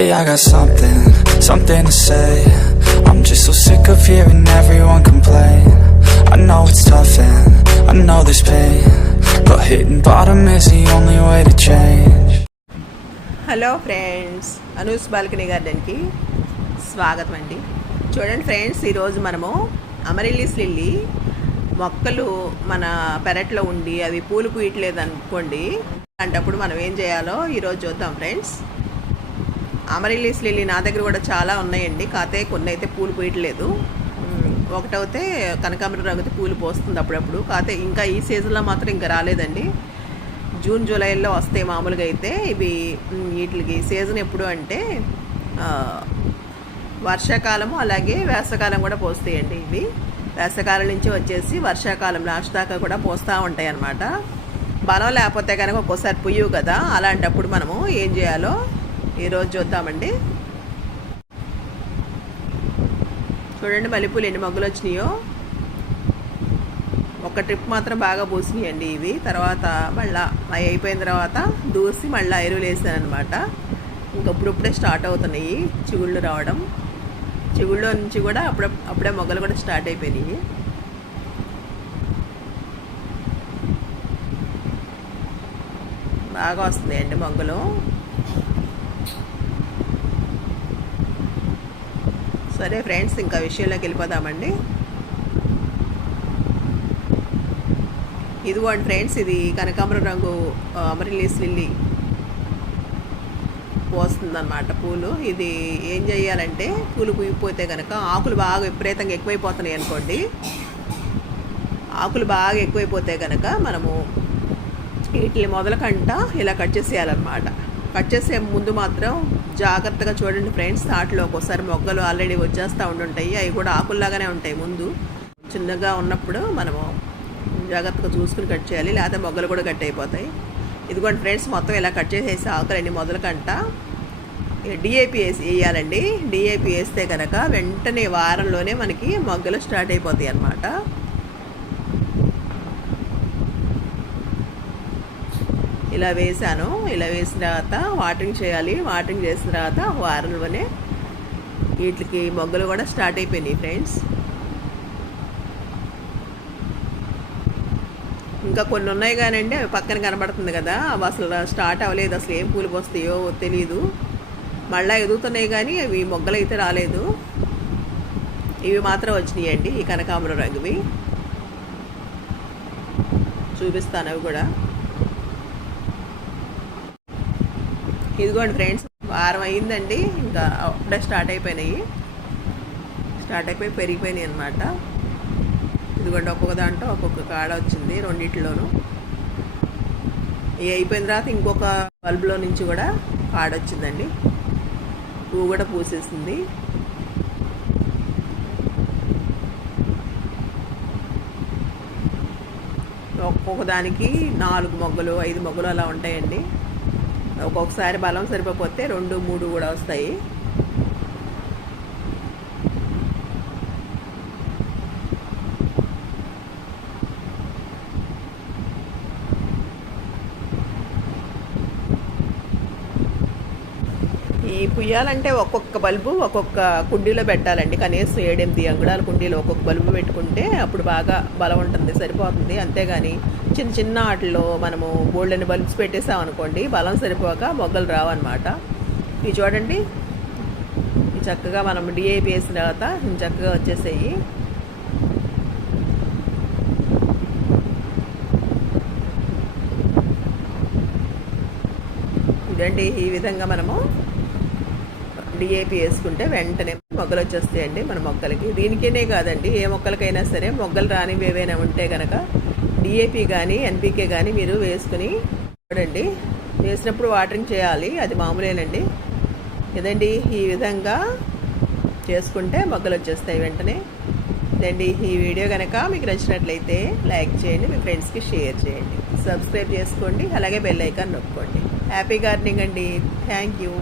Hey, I got something to say. I'm just so sick of hearing everyone complain. I know it's tough and I know there's pain, but hitting bottom is the only way to change. Hello friends, Anu's balcony గార్డెన్కి స్వాగతం అండి. చూడండి friends, ఈరోజు మనము అమరిల్లీస్ lily మొక్కలు మన పెరట్లో ఉండి అవి పూలు పూయట్లేదు అనుకోండి, అలాంటప్పుడు మనం ఏం చేయాలో ఈరోజు చూద్దాం ఫ్రెండ్స్. అమరిల్లీస్ లిల్లీ నా దగ్గర కూడా చాలా ఉన్నాయండి, కాకపోతే కొన్ని అయితే పూలు పూయట్లేదు. ఒకటైతే కనకాంబరం రంగుతో పూలు పోస్తుంది అప్పుడప్పుడు, కాకపోతే ఇంకా ఈ సీజన్లో మాత్రం ఇంకా రాలేదండి. జూన్ జూలైలో వస్తాయి మామూలుగా. అయితే ఇవి వీటికి సీజన్ ఎప్పుడు అంటే వర్షాకాలము అలాగే వేసవకాలం కూడా పోస్తాయండి. ఇవి వేసవకాలం నుంచి వచ్చేసి వర్షాకాలం లాస్ట్ దాకా కూడా పోస్తూ ఉంటాయి అన్నమాట. బలం లేకపోతే కనుక ఒక్కోసారి పుయ్యవు కదా, అలాంటప్పుడు మనము ఏం చేయాలో ఈరోజు చూద్దామండి. చూడండి మల్లెపూలు ఎన్ని మొగ్గలు వచ్చినాయో. ఒక ట్రిప్ మాత్రం బాగా పూసినాయండి ఇవి. తర్వాత మళ్ళీ అవి అయిపోయిన తర్వాత దూసి మళ్ళీ ఎరువులు వేసాను అనమాట. ఇంకప్పుడప్పుడే స్టార్ట్ అవుతున్నాయి చిగుళ్ళు రావడం. చిగుళ్ళో నుంచి కూడా అప్పుడే మొగ్గలు కూడా స్టార్ట్ అయిపోయినాయి. బాగా వస్తున్నాయండి మొగ్గలు. సరే ఫ్రెండ్స్, ఇంకా విషయంలోకి వెళ్ళిపోదామండి. ఇదిగోండి ఫ్రెండ్స్, ఇది కనకాంబరం రంగు అమరిల్లీస్ లిల్లీ పోస్తుందన్నమాట పూలు. ఇది ఏం చేయాలంటే పూలు పూయిపోతే కనుక ఆకులు బాగా విపరీతంగా ఎక్కువైపోతున్నాయి అనుకోండి. ఆకులు బాగా ఎక్కువైపోతే కనుక మనము వీటిని మొదలకంట ఇలా కట్ చేసేయాలన్నమాట. కట్ చేసే ముందు మాత్రం జాగ్రత్తగా చూడండి ఫ్రెండ్స్. వాటిలో ఒక్కోసారి మొగ్గలు ఆల్రెడీ వచ్చేస్తూ ఉండుంటాయి, అవి కూడా ఆకుల్లాగానే ఉంటాయి. ముందు చిన్నగా ఉన్నప్పుడు మనము జాగ్రత్తగా చూసుకుని కట్ చేయాలి, లేకపోతే మొగ్గలు కూడా కట్ అయిపోతాయి. ఇదిగోండి ఫ్రెండ్స్, మొత్తం ఇలా కట్ చేసేసి ఆకులన్నీ మొదలకంట డిఏపి వేయాలండి. డిఏపి వేస్తే కనుక వెంటనే వారంలోనే మనకి మొగ్గలు స్టార్ట్ అయిపోతాయి అన్నమాట. ఇలా వేసాను. ఇలా వేసిన తర్వాత వాటరింగ్ చేయాలి. వాటరింగ్ చేసిన తర్వాత వారంలోనే వీటికి మొగ్గలు కూడా స్టార్ట్ అయిపోయినాయి ఫ్రెండ్స్. ఇంకా కొన్ని ఉన్నాయి కానండి, అవి పక్కన కనబడుతుంది కదా, అవి అసలు స్టార్ట్ అవ్వలేదు. అసలు ఏం పూలు వస్తాయో తెలీదు. మళ్ళీ ఎదుగుతున్నాయి కానీ అవి మొగ్గలు అయితే రాలేదు. ఇవి మాత్రం వచ్చినాయండి, ఈ కనకాంబరం రంగువి. చూపిస్తాను అవి కూడా. ఇదిగోండి ఫ్రెండ్స్, వారం అయిందండి, ఇంకా అప్పుడే స్టార్ట్ అయిపోయినాయి. పెరిగిపోయినాయి అన్నమాట. ఇదిగోండి ఒక్కొక్క దాంట్లో ఒక్కొక్క కాడ వచ్చింది, రెండింటిలోనూ. ఇవి అయిపోయిన తర్వాత ఇంకొక బల్బులో నుంచి కూడా కాడ వచ్చిందండి. పువ్వు కూడా పూసేసింది. ఒక్కొక్క దానికి 4 మొగ్గలు 5 మొగ్గలు అలా ఉంటాయండి. ఒక్కొక్కసారి బలం సరిపోతే 2, 3 కూడా వస్తాయి. ఈ పుయ్యాలంటే ఒక్కొక్క బల్బు ఒక్కొక్క కుండీలో పెట్టాలండి. కనీసం 7-8 అంగుళాల కుండీలో ఒక్కొక్క బల్బు పెట్టుకుంటే అప్పుడు బాగా బలం ఉంటుంది, సరిపోతుంది. అంతేగాని చిన్న చిన్న వాటిలో మనము బోల్డెన్ బల్బ్స్ పెట్టేసాం అనుకోండి, బలం సరిపోక మొగ్గలు రావన్నమాట. ఇవి చూడండి, ఇవి చక్కగా మనం డిఏపి వేసిన తర్వాత చక్కగా వచ్చేసాయి. ఇదండి, ఈ విధంగా మనము డిఏపి వేసుకుంటే వెంటనే మొగ్గలు వచ్చేస్తాయండి మన మొక్కలకి. దీనికేనే కాదండి, ఏ మొక్కలకైనా సరే మొగ్గలు రానివి ఏవైనా ఉంటే కనుక డిఏపి కానీ ఎన్పికే కానీ మీరు వేసుకుని చూడండి. వేసినప్పుడు వాటరింగ్ చేయాలి, అది మామూలేనండి. ఇదండి, ఈ విధంగా చేసుకుంటే మొగ్గలు వచ్చేస్తాయి వెంటనే. ఇదండి, ఈ వీడియో కనుక మీకు నచ్చినట్లయితే లైక్ చేయండి, మీ ఫ్రెండ్స్కి షేర్ చేయండి, సబ్స్క్రైబ్ చేసుకోండి, అలాగే బెల్ ఐకాన్ నొక్కండి. హ్యాపీ గార్డెనింగ్ అండి. Thank you.